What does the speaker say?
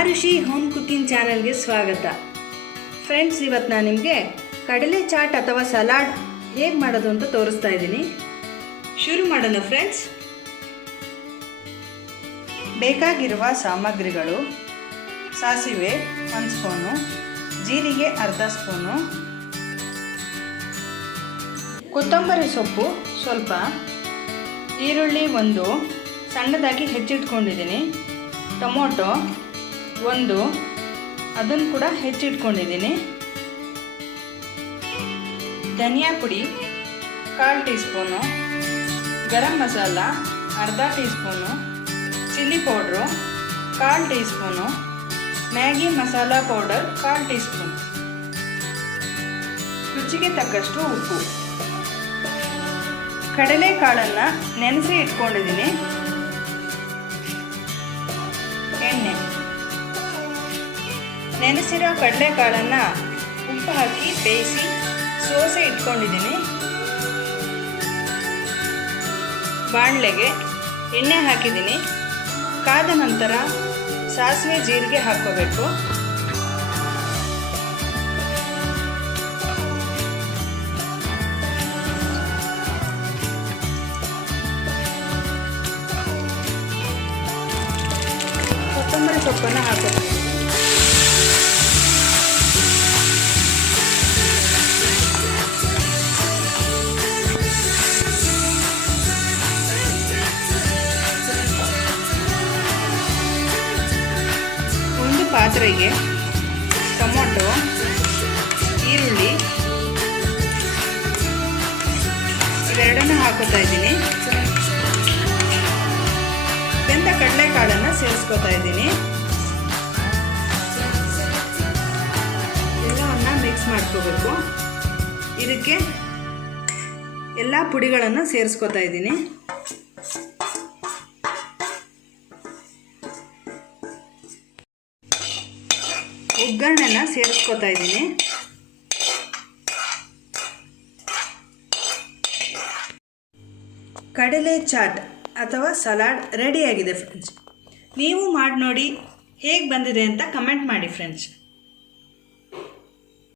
Arushi home cooking ಚಾನಲ್ಗೆ ಸ್ವಾಗತ. Friends ಇವತ್ತು ನಾನು ನಿಮಗೆ ಕಡಲೆ ಚಾಟ್ ಅಥವಾ ಸಲಾಡ್ ಹೇಗೆ ಮಾಡೋದು ಅಂತ ತೋರಿಸ್ತಾ ಇದ್ದೀನಿ. ಶುರು ಮಾಡೋಣ ಫ್ರೆಂಡ್ಸ್. ಬೇಕಾಗಿರುವ ಸಾಮಗ್ರಿಗಳು, ಸಾಸಿವೆ ಒಂದು ಸ್ಪೂನು, ಜೀರಿಗೆ ಅರ್ಧ ಸ್ಪೂನು, ಕೊತ್ತಂಬರಿ ಸೊಪ್ಪು ಸ್ವಲ್ಪ, ಈರುಳ್ಳಿ ಒಂದು, ಸಣ್ಣದಾಗಿ ಹೆಚ್ಚಿಟ್ಕೊಂಡಿದ್ದೀನಿ, ಟೊಮೊಟೊ ಒಂದು. ಅದನ್ನು ಕೂಡ ಹೆಚ್ಚಿಟ್ಕೊಂಡಿದ್ದೀನಿ. ಧನಿಯಾ ಪುಡಿ, ಕಾಲು ಟೀ ಸ್ಪೂನು ಗರಂ ಮಸಾಲ, ಅರ್ಧ ಟೀ ಸ್ಪೂನು ಚಿಲ್ಲಿ ಪೌಡ್ರು, ಕಾಲು teaspoon Maggi masala powder, ಕಾಲು ಟೀ ಸ್ಪೂನ್ ರುಚಿಗೆ ತಕ್ಕಷ್ಟು ಉಪ್ಪು. ಕಡಲೆಕಾಳನ್ನು ನೆನೆಸಿ ಇಟ್ಕೊಂಡಿದ್ದೀನಿ. ನೆನೆಸಿರೋ ಕಡಲೆಕಾಳನ್ನು ಉಪ್ಪು ಹಾಕಿ ಬೇಯಿಸಿ ಸೋಸೆ ಇಟ್ಕೊಂಡಿದ್ದೀನಿ. ಬಾಣಲೆಗೆ ಎಣ್ಣೆ ಹಾಕಿದ್ದೀನಿ. ಕಾದ ನಂತರ ಸಾಸಿವೆ ಜೀರಿಗೆ ಹಾಕ್ಕೋಬೇಕು. ಕೊತ್ತಂಬರಿ ಸೊಪ್ಪನ್ನು ಹಾಕೋಬೇಕು ಪಾತ್ರೆಗೆ ಟೊಮೊಟೊ, ಈರುಳ್ಳಿ ಇವೆರಡನ್ನೂ ಹಾಕೋತಾ ಇದ್ದೀನಿ. ಬೆಂದ ಕಡಲೆಕಾಳನ್ನು ಸೇರಿಸ್ಕೋತಾ ಇದ್ದೀನಿ. ಎಲ್ಲವನ್ನು ಮಿಕ್ಸ್ ಮಾಡ್ಕೋಬೇಕು. ಇದಕ್ಕೆ ಎಲ್ಲ ಪುಡಿಗಳನ್ನು ಸೇರಿಸ್ಕೋತಾ ಇದ್ದೀನಿ. ಒಗ್ಗರಣೆನ ಸೇರಿಸ್ಕೊತಾ ಇದ್ದೀನಿ. ಕಡಲೆ ಚಾಟ್ ಅಥವಾ ಸಲಾಡ್ ರೆಡಿಯಾಗಿದೆ ಫ್ರೆಂಡ್ಸ್. ನೀವು ಮಾಡಿ ನೋಡಿ ಹೇಗೆ ಬಂದಿದೆ ಅಂತ ಕಮೆಂಟ್ ಮಾಡಿ ಫ್ರೆಂಡ್ಸ್.